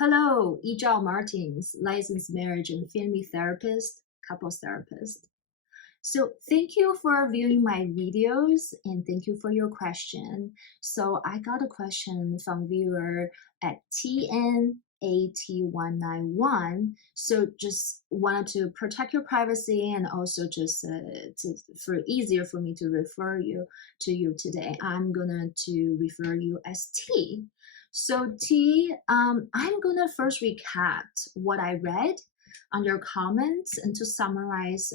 Hello, Yizhao Martins, licensed marriage and family therapist, couples therapist. So thank you for viewing my videos and thank you for your question. So I got a question from viewer at TNAT191. So just wanted to protect your privacy and also just for easier for me to refer you to you today. I'm gonna to refer you as T. So T, I'm gonna first recap what I read on your comments and to summarize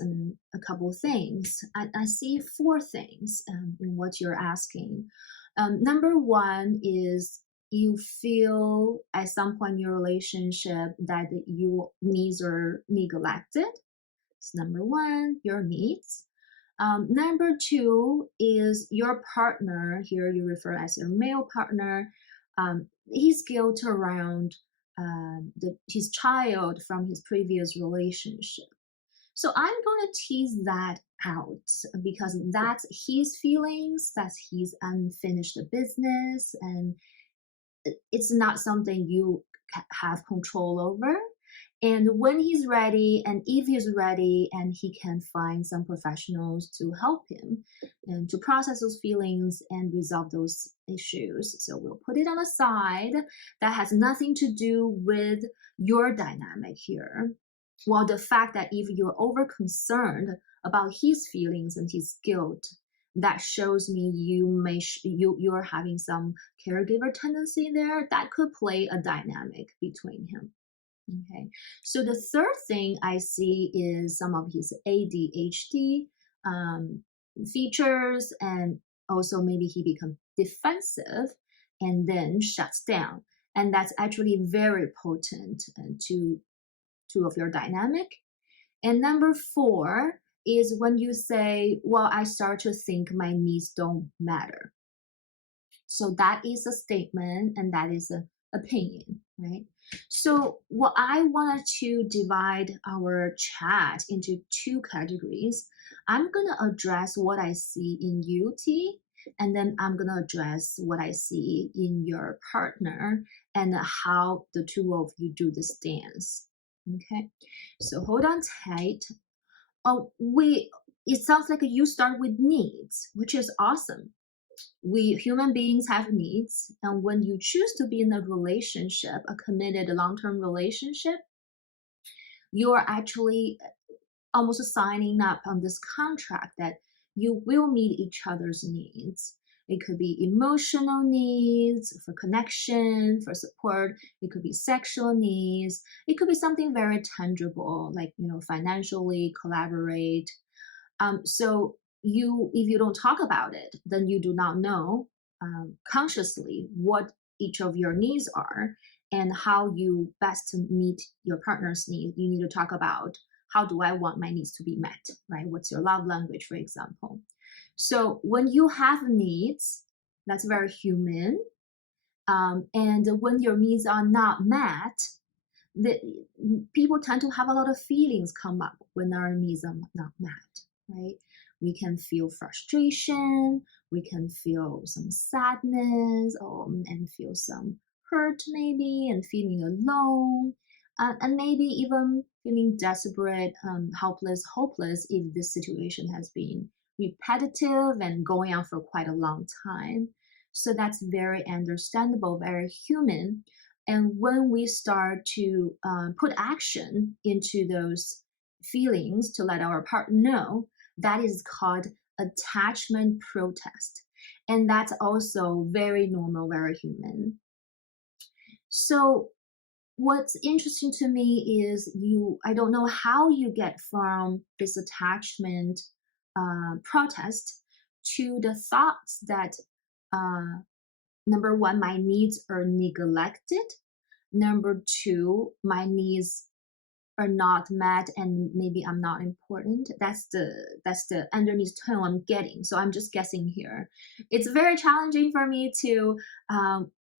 a couple things. I see four things in what you're asking. Number one is you feel at some point in your relationship that your needs are neglected. It's number one, your needs. Number two is your partner, here you refer as your male partner, his guilt around his child from his previous relationship. So I'm going to tease that out because that's his feelings, that's his unfinished business, and it's not something you have control over. And when he's ready, and if he's ready, and he can find some professionals to help him and to process those feelings and resolve those issues. So we'll put it on the side. That has nothing to do with your dynamic here. While the fact that if you're over concerned about his feelings and his guilt, that shows me you're having some caregiver tendency there that could play a dynamic between him. Okay, so the third thing I see is some of his ADHD features, and also maybe he becomes defensive and then shuts down. And that's actually very potent to two of your dynamic. And number four is when you say, well, I start to think my needs don't matter. So that is a statement and that is an opinion, right? So what I wanted to divide our chat into two categories. I'm going to address what I see in you, T, and then I'm going to address what I see in your partner and how the two of you do this dance. Okay, so hold on tight. It sounds like you start with needs, which is awesome. We human beings have needs, and when you choose to be in a relationship, a committed long-term relationship, you're actually almost signing up on this contract that you will meet each other's needs. It could be emotional needs for connection, for support. It could be sexual needs. It could be something very tangible, like financially collaborate. So if you don't talk about it, then you do not know consciously what each of your needs are and how you best to meet your partner's needs. You need to talk about how do I want my needs to be met, right? What's your love language, for example? So when you have needs, that's very human. And when your needs are not met, people tend to have a lot of feelings come up when our needs are not met, right? We can feel frustration, we can feel some sadness, and feel some hurt maybe, and feeling alone, and maybe even feeling desperate, helpless, hopeless if this situation has been repetitive and going on for quite a long time. So that's very understandable, very human. And when we start to put action into those feelings to let our partner know, that is called attachment protest. And that's also very normal, very human. So what's interesting to me is I don't know how you get from this attachment protest to the thoughts that number one, my needs are neglected. Number two, my needs are not met and maybe I'm not important. That's the underneath tone I'm getting. So I'm just guessing here. It's very challenging for me to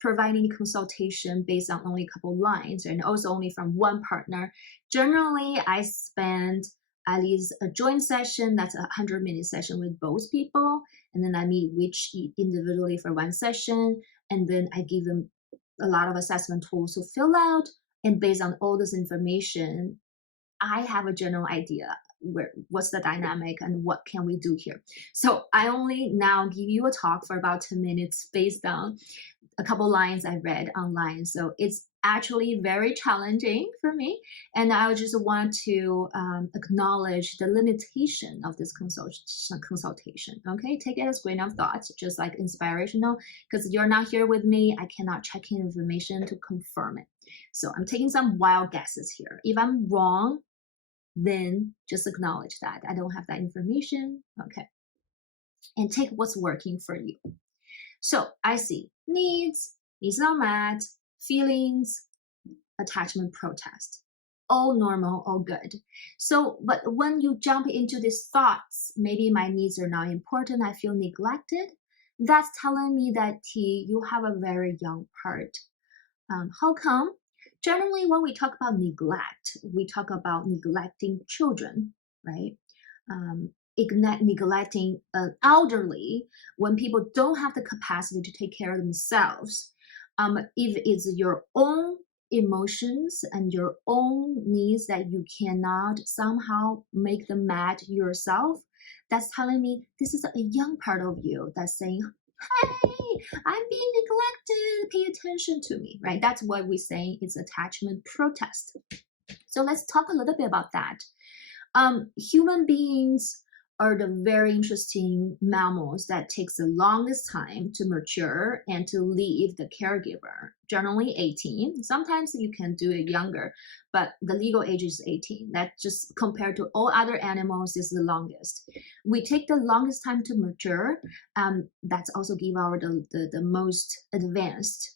provide any consultation based on only a couple lines and also only from one partner. Generally, I spend at least a joint session, that's a 100-minute session with both people, and then I meet each individually for one session, and then I give them a lot of assessment tools to fill out. And based on all this information, I have a general idea what's the dynamic and what can we do here. So I only now give you a talk for about 10 minutes based on a couple lines I read online. So it's actually very challenging for me. And I just want to acknowledge the limitation of this consultation. Okay, take it as grain of thought, just like inspirational, because you're not here with me. I cannot check in information to confirm it. So I'm taking some wild guesses here. If I'm wrong, then just acknowledge that I don't have that information. Okay. And take what's working for you. So I see needs not met, feelings, attachment, protest. All normal, all good. So, but when you jump into these thoughts, maybe my needs are not important, I feel neglected, that's telling me that you have a very young part. How come? Generally, when we talk about neglect, we talk about neglecting children, right? Neglecting elderly, when people don't have the capacity to take care of themselves. If it's your own emotions and your own needs that you cannot somehow make them met yourself, that's telling me this is a young part of you that's saying, hey, I'm being neglected, pay attention to me, right? That's what we're saying is attachment protest. So let's talk a little bit about that. Human beings are the very interesting mammals that takes the longest time to mature and to leave the caregiver, generally 18. Sometimes you can do it younger, but the legal age is 18. That just compared to all other animals is the longest. We take the longest time to mature. That's also give our the most advanced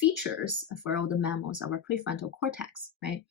features for all the mammals, our prefrontal cortex, right?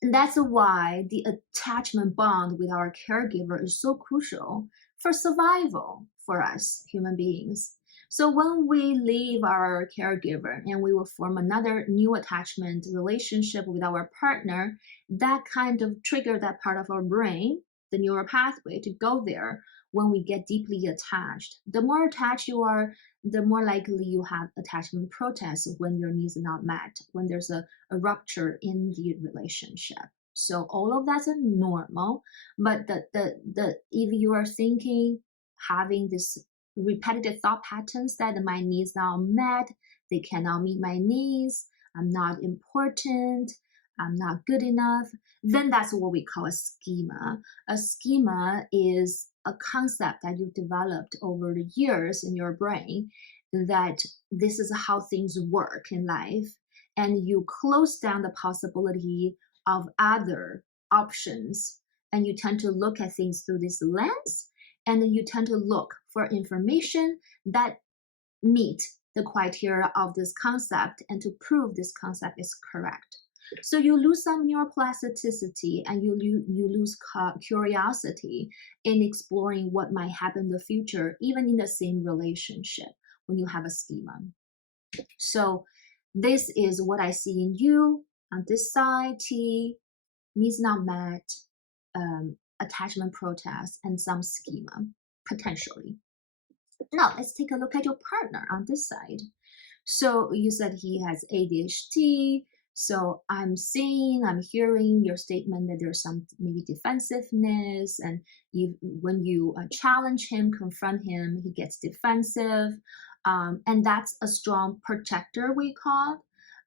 And that's why the attachment bond with our caregiver is so crucial for survival for us human beings. So when we leave our caregiver and we will form another new attachment relationship with our partner, that kind of trigger that part of our brain, the neural pathway to go there when we get deeply attached. The more attached you are, the more likely you have attachment protest when your needs are not met, when there's a rupture in the relationship. So all of that's normal, but if you are thinking, having this repetitive thought patterns that my needs are not met, they cannot meet my needs, I'm not important, I'm not good enough, then that's what we call a schema. A schema is a concept that you developed over the years in your brain that this is how things work in life, and you close down the possibility of other options, and you tend to look at things through this lens, and you tend to look for information that meet the criteria of this concept and to prove this concept is correct. So you lose some neuroplasticity and you lose curiosity in exploring what might happen in the future, even in the same relationship when you have a schema. So this is what I see in you on this side, T, needs not met, attachment protest, and some schema, potentially. Now let's take a look at your partner on this side. So you said he has ADHD. So I'm hearing your statement that there's some maybe defensiveness, and when you challenge him, confront him, he gets defensive, and that's a strong protector, we call.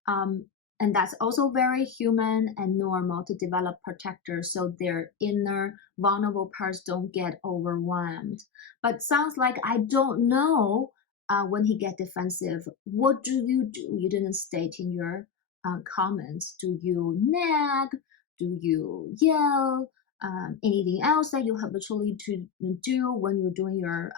And that's also very human and normal to develop protectors so their inner vulnerable parts don't get overwhelmed. But sounds like I don't know when he get defensive. What do? You didn't state in your comments. Do you nag? Do you yell? Anything else that you habitually do when you're doing your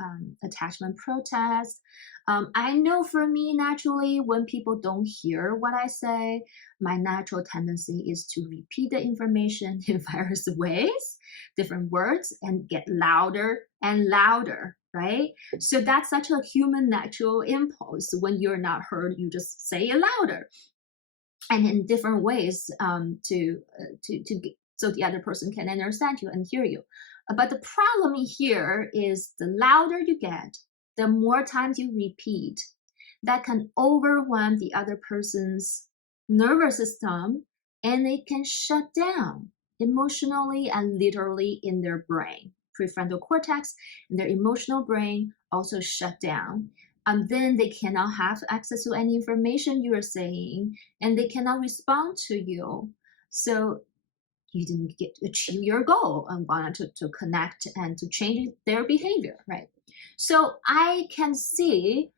attachment protest? I know for me, naturally, when people don't hear what I say, my natural tendency is to repeat the information in various ways, different words, and get louder and louder, right? So that's such a human natural impulse. When you're not heard, you just say it louder and in different ways so the other person can understand you and hear you. But the problem here is the louder you get, the more times you repeat, that can overwhelm the other person's nervous system, and it can shut down emotionally and literally in their brain. Prefrontal cortex and their emotional brain also shut down. And then they cannot have access to any information you are saying, and they cannot respond to you. So you didn't get to achieve your goal and wanted to connect and to change their behavior, right? So I can see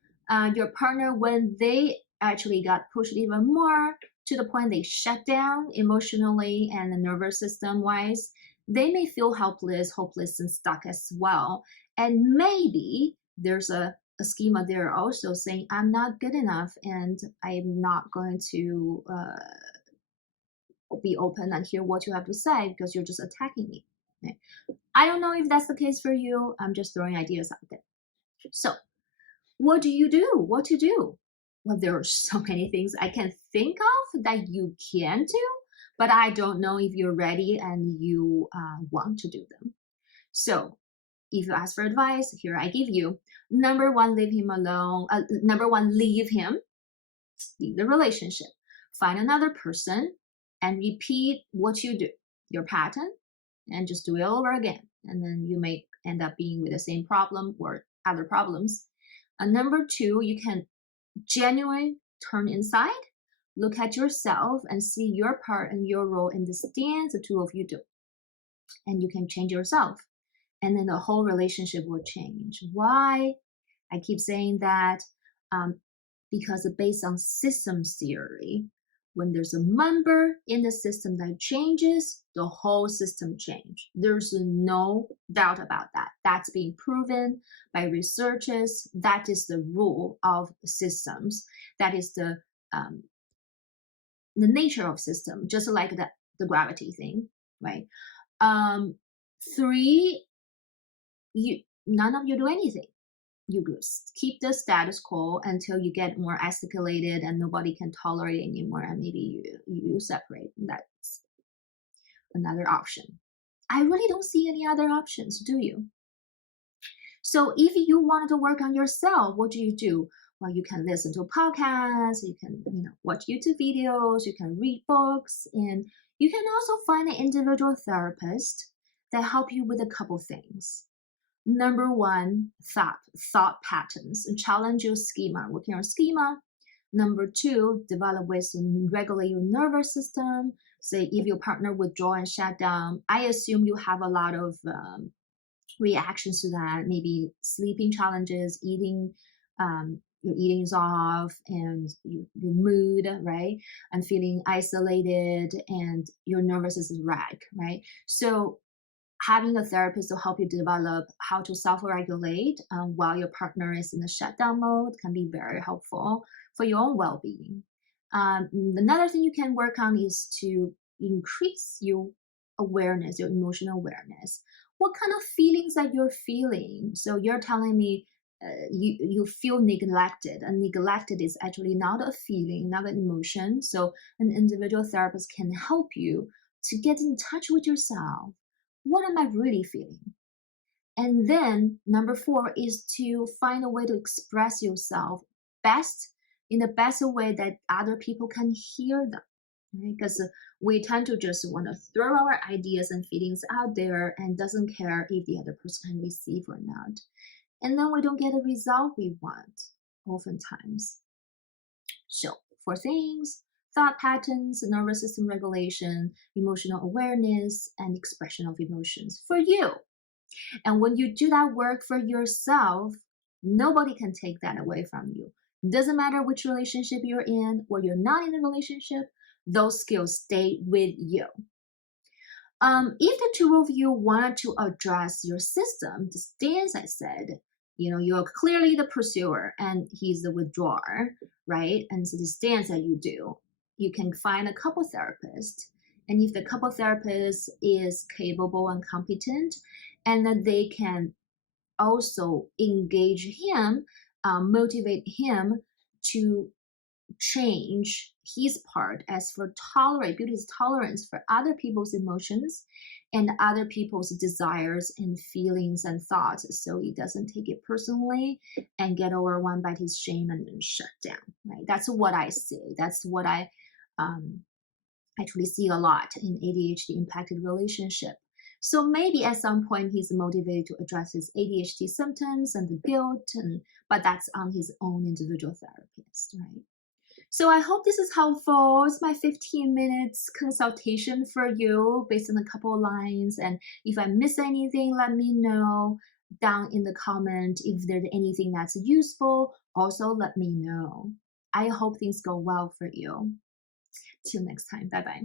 your partner when they actually got pushed even more to the point they shut down emotionally and the nervous system wise. They may feel helpless, hopeless, and stuck as well. And maybe there's a schema there also saying, I'm not good enough and I'm not going to be open and hear what you have to say because you're just attacking me. Okay? I don't know if that's the case for you. I'm just throwing ideas out there. So, what do you do? What to do? Well, there are so many things I can think of that you can do, but I don't know if you're ready and you want to do them. So, if you ask for advice, here I give you. Number one, leave him alone. Number one, leave him. Leave the relationship. Find another person and repeat what you do, your pattern, and just do it over again. And then you may end up being with the same problem or other problems. And number two, you can genuinely turn inside, look at yourself and see your part and your role in this dance the two of you do. And you can change yourself. And then the whole relationship will change. Why? I keep saying that because based on systems theory, when there's a member in the system that changes, the whole system changes. There's no doubt about that. That's been proven by researchers. That is the rule of systems. That is the nature of system, just like the gravity thing, right? Three, none of you do anything. You keep the status quo until you get more escalated and nobody can tolerate anymore, and maybe you separate. That's another option. I really don't see any other options, do you? So if you wanted to work on yourself, what do? Well, you can listen to podcasts, you can watch YouTube videos, you can read books, and you can also find an individual therapist that help you with a couple things. Number one, thought patterns, and challenge your schema, working on schema. Number two, develop ways to regulate your nervous system. Say if your partner withdraw and shut down, I assume you have a lot of reactions to that, maybe sleeping challenges, eating, your eating is off, and your mood, right? And feeling isolated, and your nervous system is wrecked, right? So having a therapist to help you develop how to self-regulate while your partner is in the shutdown mode can be very helpful for your own well-being. Another thing you can work on is to increase your awareness, your emotional awareness. What kind of feelings that you're feeling? So you're telling me you feel neglected, and neglected is actually not a feeling, not an emotion. So an individual therapist can help you to get in touch with yourself. What am I really feeling? And then number four is to find a way to express yourself in the best way that other people can hear them. Right? Because we tend to just want to throw our ideas and feelings out there and doesn't care if the other person can receive or not. And then we don't get a result we want oftentimes. So for things, thought patterns, nervous system regulation, emotional awareness, and expression of emotions for you. And when you do that work for yourself, nobody can take that away from you. Doesn't matter which relationship you're in or you're not in a relationship, those skills stay with you. If the two of you want to address your system, the stance I said, you're clearly the pursuer and he's the withdrawer, right? And so the stance that you do, you can find a couple therapist. And if the couple therapist is capable and competent, and that they can also engage him, motivate him to change his part as for build his tolerance for other people's emotions and other people's desires and feelings and thoughts, so he doesn't take it personally and get overwhelmed by his shame and then shut down. Right? That's what I see. That's what I actually see a lot in ADHD impacted relationship. So maybe at some point he's motivated to address his ADHD symptoms and the guilt, but that's on his own individual therapist, right? So I hope this is helpful. It's my 15 minutes consultation for you based on a couple of lines. And if I miss anything, let me know down in the comment. If there's anything that's useful, also let me know. I hope things go well for you. Till next time. Bye-bye.